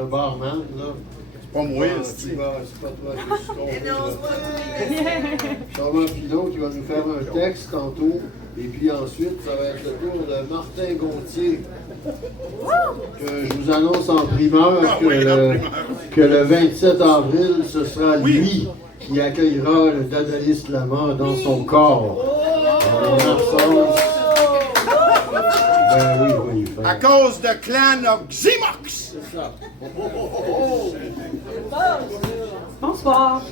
Le barman, là. C'est pas moi, c'est pas toi qui suis tombé. Charles Pilot qui va nous faire un texte tantôt. Et puis ensuite, ça va être le tour de Martin Gauthier. Que je vous annonce en primeur que le 27 avril, ce sera lui qui accueillera le dadaïste Lama dans son corps. En absence. Oui. À cause de clan of Ximox! C'est ça. Bonsoir.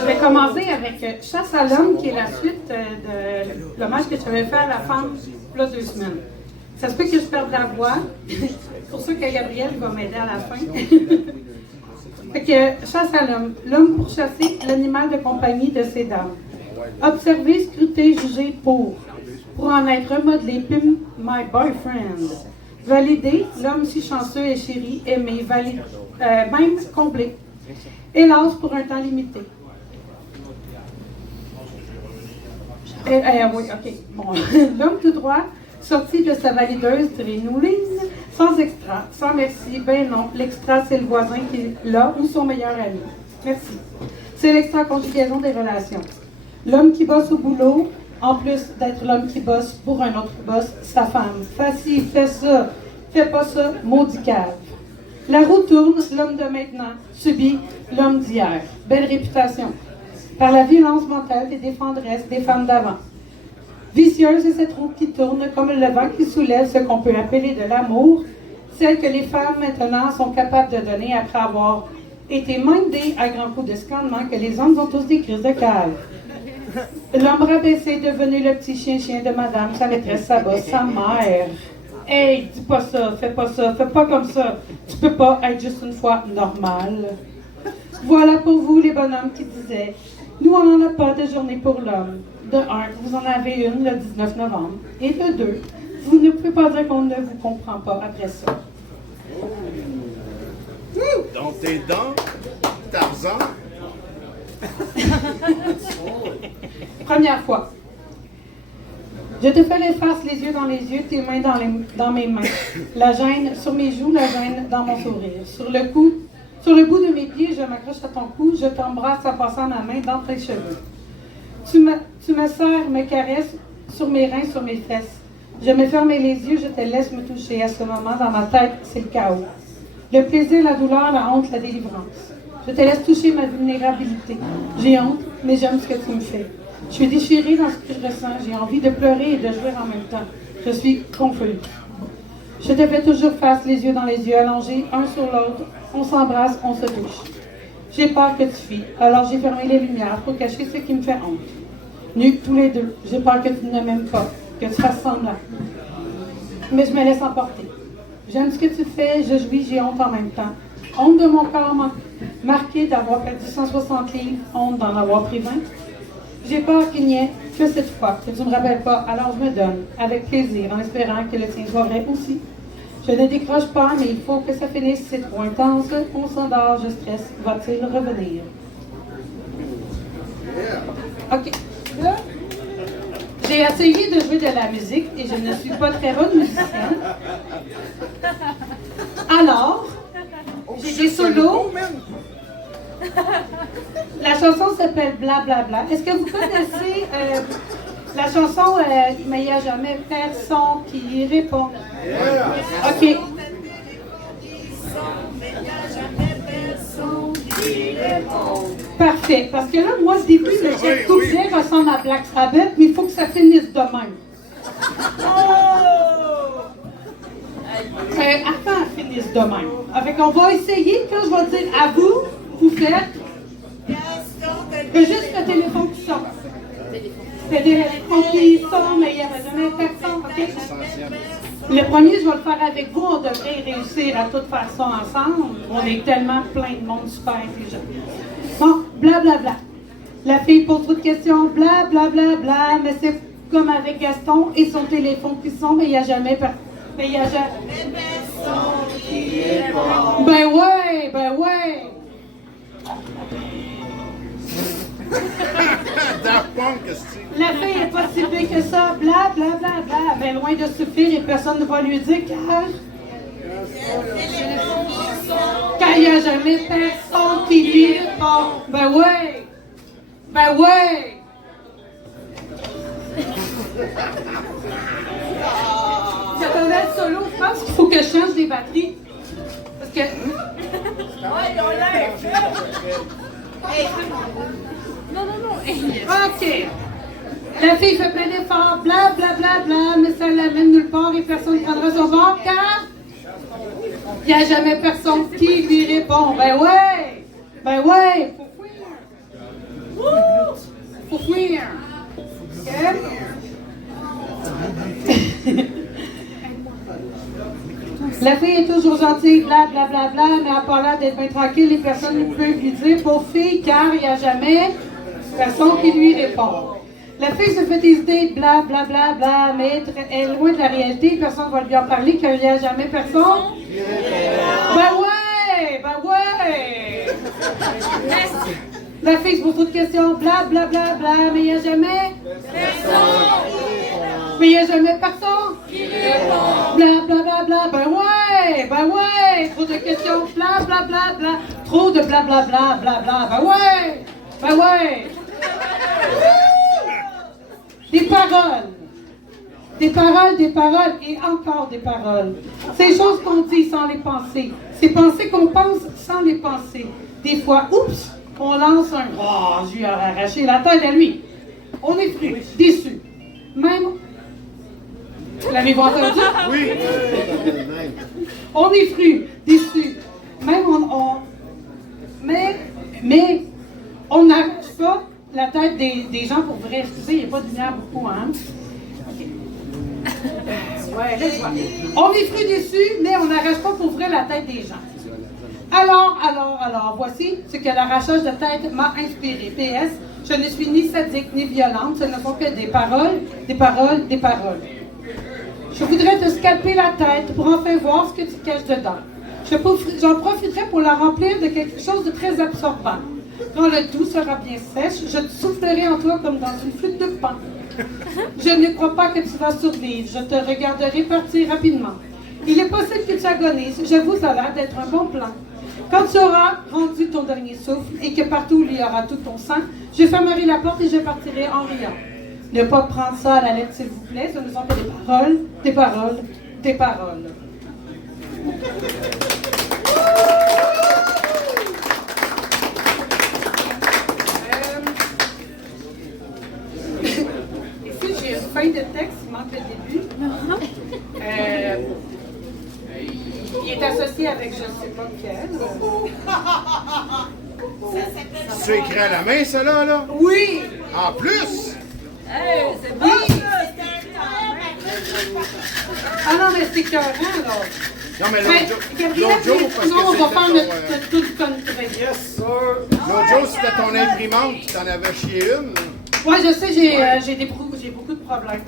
Je vais commencer avec Chasse à l'homme, qui est la suite de l'hommage que tu avais fait à la femme il y a 2 semaines. Ça se peut que je perde la voix. C'est pour ça que Gabriel va m'aider à la fin. Fait que Chasse à l'homme. L'homme pour chasser, l'animal de compagnie de ses dames. Observer, scruter, juger pour en être modelé, pimp my boyfriend. Valider, l'homme si chanceux et chéri, aimé, même comblé. Hélas, pour un temps limité. Oui, ok. Bon. L'homme tout droit, sorti de sa valideuse Trénouline, sans extra, sans merci, ben non, l'extra c'est le voisin qui est là ou son meilleur ami. Merci. C'est l'extra conjugaison des relations. L'homme qui bosse au boulot, en plus d'être l'homme qui bosse pour un autre boss, sa femme. Facile, fais ça, fais pas ça, maudit cave. La roue tourne, l'homme de maintenant subit l'homme d'hier. Belle réputation. Par la violence mentale des défendresses des femmes d'avant. Vicieuse est cette roue qui tourne comme le vent qui soulève ce qu'on peut appeler de l'amour, celle que les femmes maintenant sont capables de donner après avoir été mindées à grands coups de scandement que les hommes ont tous des crises de cave. L'homme rabaissé devenu le petit chien de madame, sa maîtresse, sa bosse, sa mère. Hey, dis pas ça, fais pas comme ça. Tu peux pas être juste une fois normal. Voilà pour vous les bonhommes qui disaient « Nous, on n'en a pas de journée pour l'homme. De 1, vous en avez une le 19 novembre. Et de 2, vous ne pouvez pas dire qu'on ne vous comprend pas après ça. » Dans tes dents, Tarzan. Première fois. Je te ferai face les yeux dans les yeux, tes mains dans mes mains. La gêne sur mes joues, la gêne dans mon sourire. Sur le bout de mes pieds, je m'accroche à ton cou, je t'embrasse en passant ma main dans tes cheveux. Tu me serres, me caresses sur mes reins, sur mes fesses. Je me ferme les yeux, je te laisse me toucher. À ce moment, dans ma tête, c'est le chaos. Le plaisir, la douleur, la honte, la délivrance. Je te laisse toucher ma vulnérabilité. J'ai honte, mais j'aime ce que tu me fais. Je suis déchirée dans ce que je ressens. J'ai envie de pleurer et de jouer en même temps. Je suis confuse. Je te fais toujours face, les yeux dans les yeux, allongés, un sur l'autre. On s'embrasse, on se touche. J'ai peur que tu fuis, alors j'ai fermé les lumières pour cacher ce qui me fait honte. Nus tous les deux, j'ai peur que tu ne m'aimes pas, que tu fasses semblant. Mais je me laisse emporter. J'aime ce que tu fais, je jouis, j'ai honte en même temps. Honte de mon corps marqué d'avoir perdu 160 livres, honte d'en avoir pris 20. J'ai peur qu'il n'y ait que cette fois, que tu ne me rappelles pas, alors je me donne, avec plaisir, en espérant que le tien soit vrai aussi. Je ne décroche pas, mais il faut que ça finisse, c'est trop intense, on s'endort, je stresse, va-t-il revenir? OK. Là, j'ai essayé de jouer de la musique et je ne suis pas très bonne musicienne. Alors, j'ai des solos. La chanson s'appelle Bla Bla Bla. Est-ce que vous connaissez la chanson Mais il n'y a jamais personne qui répond? OK. Parfait. Parce que là, moi, au début, le chef couplet ressemble à Black Sabbath, mais il faut que ça finisse de même. Attends, finisse de même. Avec, on va essayer, quand je vais dire à vous, vous faites. C'est juste le téléphone qui sort. C'est des téléphones qui sortent, mais il n'y avait jamais personne. OK? Le premier, je vais le faire avec vous. On devrait réussir à toute façon ensemble. On est tellement plein de monde super intelligent. Bon, blablabla. Bla, bla. La fille pose trop de questions. Bla, bla, bla, bla. Mais c'est comme avec Gaston et son téléphone qui sonne, mais il n'y a jamais personne. Mais il n'y a jamais personne qui est bon. Ben ouais. La fille n'est pas si pire que ça, bla bla bla bla, mais loin de suffire et personne ne va lui dire car. il n'y a jamais personne qui lui répond. Ben ouais! Ben ouais! J'attendais le solo, je pense qu'il faut que je change des batteries. Parce que. OK. La fille fait plein d'efforts, bla bla bla bla, mais ça l'amène nulle part et personne ne prendra son bord car il n'y a jamais personne qui lui répond. Ben ouais! Ben ouais! Faut fuir! OK? La fille est toujours gentille, bla bla bla bla, mais elle n'a pas l'air d'être bien tranquille. Les personnes ne peuvent lui dire pauvre fille, car il n'y a jamais personne qui lui répond. La fille se fait des idées, bla bla bla bla, mais elle est loin de la réalité. Personne ne va lui en parler, car il n'y a jamais personne. Ben ouais! Ben ouais! La fille se pose trop de questions, bla bla bla bla, mais il n'y a jamais personne. Mais il n'y a jamais personne qui répond. Bla bla bla bla, ben ouais, trop de questions, bla bla bla bla, trop de bla bla bla bla bla, ben ouais. Des paroles et encore des paroles. Ces choses qu'on dit sans les penser, ces pensées qu'on pense sans les penser. Des fois, oups, on lance un « Oh, je lui ai arraché la tête à lui ». On est fru, déçu. Même... L'avez-vous entendu? Oui. On est fru, déçu. Même mais on n'arrache pas la tête des gens pour vrai. Excusez, il n'y a pas de lumière beaucoup, hein? Ouais, laisse-moi. On est fru, déçu, mais on n'arrache pas pour vrai la tête des gens. Alors, voici ce que l'arrachage de tête m'a inspiré. PS, je ne suis ni sadique ni violente, ce ne sont que des paroles, des paroles, des paroles. Je voudrais te scalper la tête pour enfin voir ce que tu caches dedans. J'en profiterai pour la remplir de quelque chose de très absorbant. Quand le tout sera bien sèche, je te soufflerai en toi comme dans une flûte de pan. Je ne crois pas que tu vas survivre. Je te regarderai partir rapidement. Il est possible que tu agonises. J'avoue, ça a l'air d'être un bon plan. Quand tu auras rendu ton dernier souffle et que partout il y aura tout ton sang, je fermerai la porte et je partirai en riant. Ne pas prendre ça à la lettre, s'il vous plaît. Ce ne sont que des paroles, des paroles, des paroles. Ici, j'ai une feuille de texte, il manque le début. Il est associé avec je ne sais pas lequel. Tu écris à la main, ça là? Oui! En plus? C'est bon, Oui! ça! Ah non, mais c'est écœurant, là. Non, mais Mais, Gabriel, l'autre jour, parce non, on que va c'était faire ton... tout le country. Yes, sir. L'autre jour, c'était ton imprimante, tu t'en avais chié une. Ouais, je sais, j'ai beaucoup de problèmes.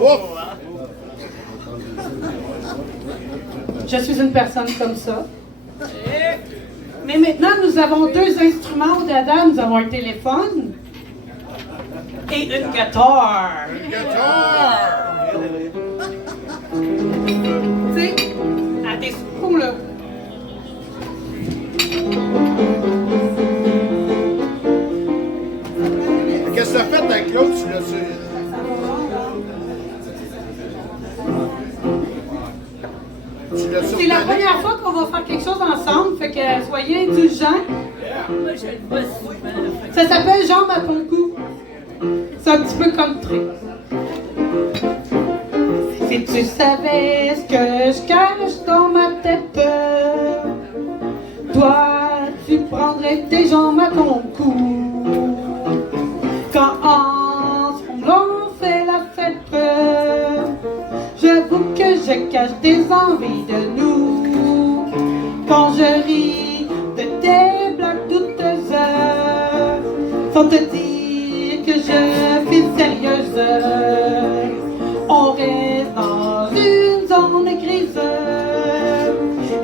Oh! Je suis une personne comme ça. Mais maintenant, nous avons deux instruments au dada. Nous avons un téléphone et une guitare. Guitare! Tu sais, à des coups, là. Qu'est-ce que t'as fait avec l'autre? Tu l'as su? C'est la première fois qu'on va faire quelque chose ensemble, fait que soyez indulgents. Moi, je le vois souvent. Ça s'appelle Jambes à ton cou. C'est un petit peu comme truc. Si tu savais ce que je cache dans ma tête, toi, tu prendrais tes jambes à ton cou. Quand ensemble on fait la fête, j'avoue que je cache des envies de nous. Quand je ris de tes blagues douteuses, sans te dire que je suis sérieuse, on reste dans une zone grise.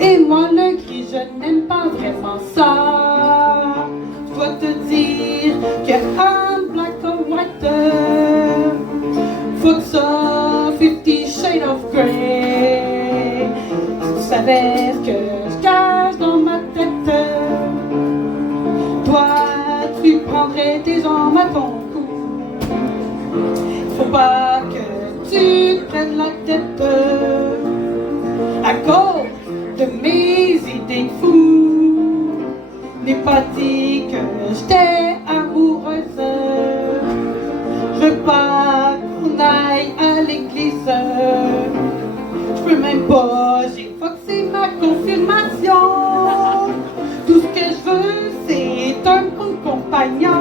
Et moi le gris, je n'aime pas vraiment ça. Je dois te dire que I'm black or white, faut que ça 50 Shades of Grey. Si tu savais ce que je cache prenne la tête à cause de mes idées fous. N'ai pas dit que j'étais amoureuse. Je veux pas qu'on aille à l'église. Je peux même pas, j'ai foxé ma confirmation. Tout ce que je veux, c'est un bon compagnon.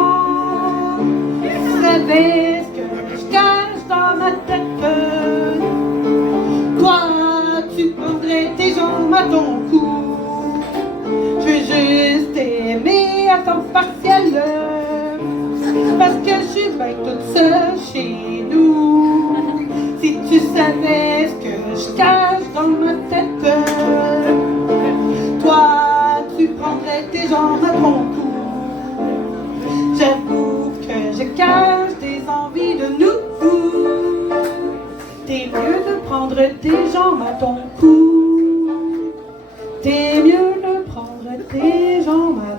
Tu savais ce que je cache dans ma tête. Toi, tu prendrais tes jambes à ton cou. Je veux juste t'aimer à temps partiel. Parce que je suis bien toute seule chez nous. Si tu savais ce que je cache dans ma tête, toi, tu prendrais tes jambes à ton cou. J'avoue que je cache des envies de nous. T'es mieux de prendre tes jambes à ton cou. T'es mieux de prendre tes jambes à